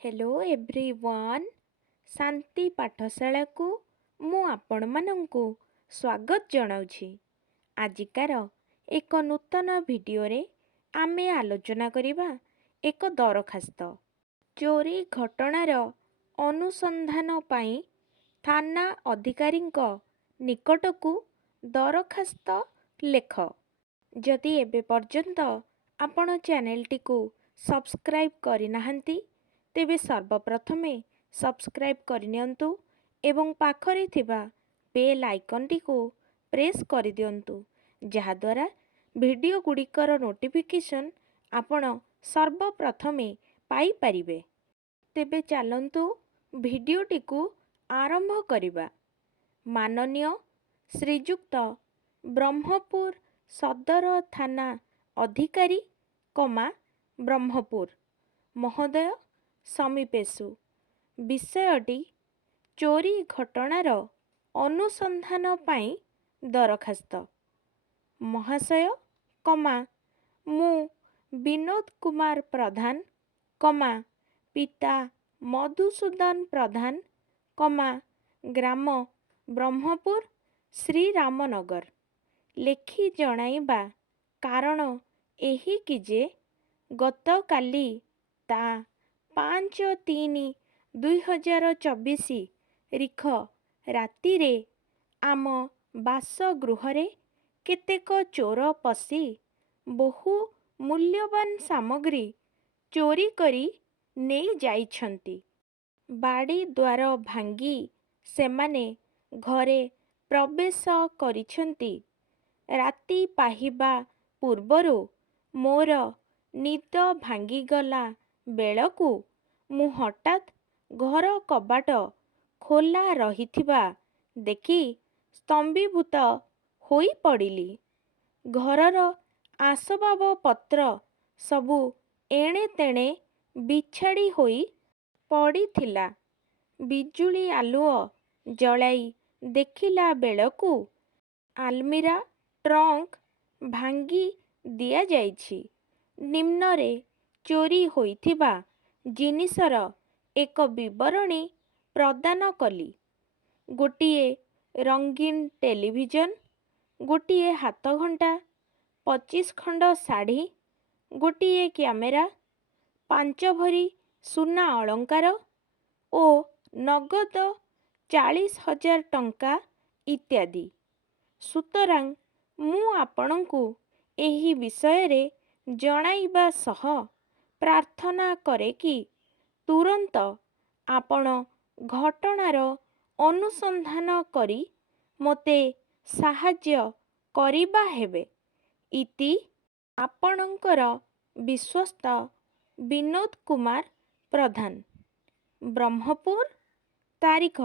Hello everyone शांति पाठशाला को मु आपण मानंकु स्वागत जनाउछि। आजिकार एक नूतन वीडियो रे आमे आलोचना करिबा एक दरखास्त चोरी घटनार अनुसंधान पाई थाना अधिकारींक निकटकू दरखास्त लेख। जदि एबे पर्यंत आपण चैनलटी को सब्सक्राइब करि नाहंती तेबे सर्वप्रथमे सब्सक्राइब करनियंतु एवं पाखरे थिबा बेल आइकनटी को प्रेस कर दियंतु जहा द्वारा वीडियो गुड़िकर नोटिफिकेशन आपण सर्वप्रथमे पाई परिबे। तेबे चलंतु वीडियोटी को आरंभ करिबा। माननीय श्रीजुक्त ब्रह्मपुर सदर थाना अधिकारी ब्रह्मपुर महोदय समीपेशु विषयटी चोरी घटनार अनुसंधान पाई दरखास्त। महाशय मु विनोद कुमार प्रधान पिता मधुसूदन प्रधान ग्राम ब्रह्मपुर श्रीरामनगर लेखि जणाइबा कारण एही कि जे गत काली ता 5/3/2024 रिख राति रे आम बासगृहरे केतेक चोर पसी बहु मूल्यवान सामग्री चोरी करी नेई जाइछंती। बाड़ी द्वार भांगी सेमाने घरे प्रवेश करिछंती। राति पाहिबा पूर्वरु मोर निद भांगीगला बेलकु मु हठात घर कबाट खोला रहिथिबा देखि स्तंभीभूत होई पड़िली। घरर आसबाब पत्र सबु एणे तेणे बिछाड़ी होई पड़िथिला। बिजुली आलुओ जलाई देखिला बेलकु आलमीरा ट्रंक भांगी दिया जाइछि। निम्नरे चोरी होइथिबा जिनिसर एक विवरणी प्रदान कली। गोटिए रंगीन टेलीविजन, गोटिए हाथ घंटा, 25 खंड साड़ी, गोटिए कैमेरा, 5 भरी सुना अलंकार ओ नगद 40,000 टंका इत्यादि। सुतरां मु आपणंकु एही विषय रे जणाइबा सह प्रार्थना करे कि तुरंत आपण घटनार अनुसंधान करी मोते साहाय्य करिबा हेबे। इति आपणंकर विश्वस्त विनोद कुमार प्रधान। ब्रह्मपुर तारीख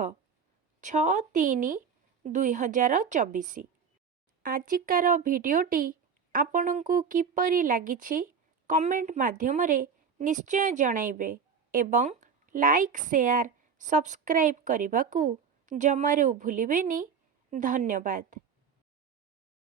6/3/2024। आजिकार भिडियोटी आपणंकु किपरि लागिछि कमेंट माध्यम रे निश्चय जणाइबे एवं लाइक शेयर सब्सक्राइब करने को जमारू भूलिबेनी। धन्यवाद।